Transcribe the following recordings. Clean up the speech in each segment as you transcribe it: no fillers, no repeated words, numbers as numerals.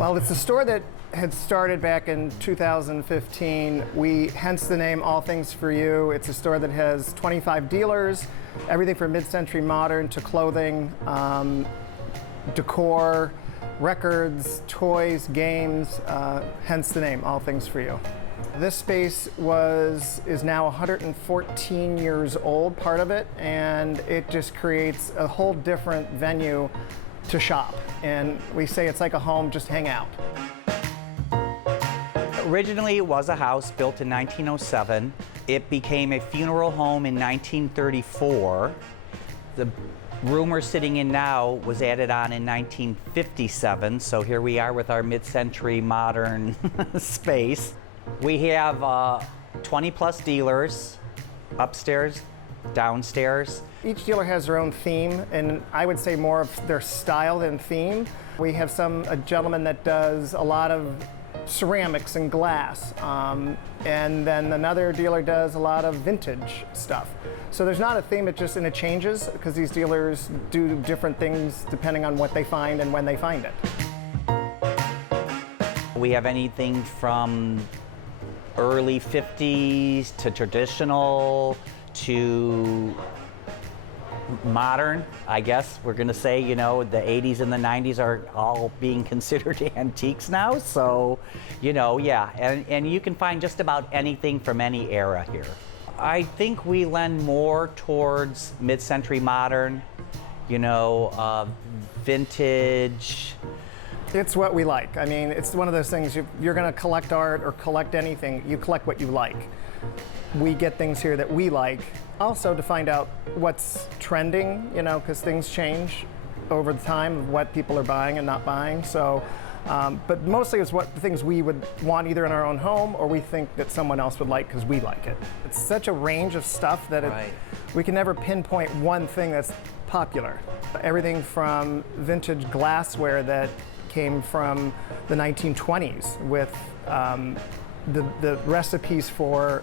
Well, it's a store that had started back in 2015. Hence the name All Things For You. It's a store that has 25 dealers, everything from mid-century modern to clothing, decor, records, toys, games, hence the name All Things For You. This space is now 114 years old, part of it, and it just creates a whole different venue to shop. And we say it's like a home, just hang out. Originally, it was a house built in 1907. It became a funeral home in 1934. The room we're sitting in now was added on in 1957, so here we are with our mid-century modern space. We have 20 plus dealers upstairs, downstairs. Each dealer has their own theme, and I would say more of their style than theme. We have a gentleman that does a lot of ceramics and glass, and then another dealer does a lot of vintage stuff. So there's not a theme, it changes because these dealers do different things depending on what they find and when they find it. We have anything from early 50s to traditional to modern, I guess we're gonna say. You know, the 80s and the 90s are all being considered antiques now, so, you know, yeah, and you can find just about anything from any era here. I think we lend more towards mid-century modern, you know, vintage. It's what we like. I mean, it's one of those things, you're gonna collect art or collect anything, you collect what you like. We get things here that we like. Also to find out what's trending, you know, because things change over the time of what people are buying and not buying. So, but mostly it's what the things we would want either in our own home or we think that someone else would like because we like it. It's such a range of stuff that we can never pinpoint one thing that's popular. Everything from vintage glassware that came from the 1920s with the recipes for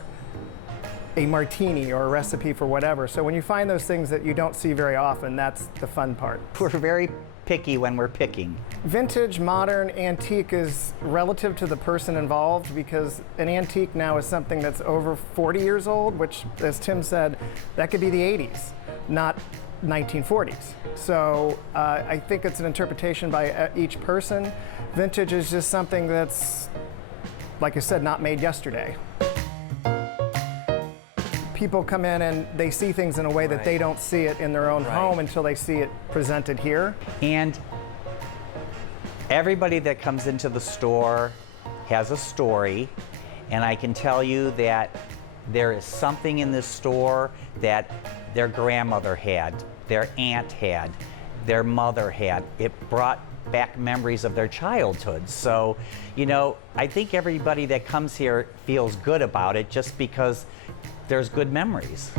a martini or a recipe for whatever. So when you find those things that you don't see very often, that's the fun part. We're very picky when we're picking. Vintage, modern, antique is relative to the person involved because an antique now is something that's over 40 years old, which, as Tim said, that could be the 80s, not 1940s. So I think it's an interpretation by each person. Vintage is just something that's, like I said, not made yesterday. People come in and they see things in a way that they don't see it in their own home until they see it presented here. And everybody that comes into the store has a story, and I can tell you that there is something in this store that their grandmother had, their aunt had, their mother had. It brought back memories of their childhood. So, you know, I think everybody that comes here feels good about it just because there's good memories.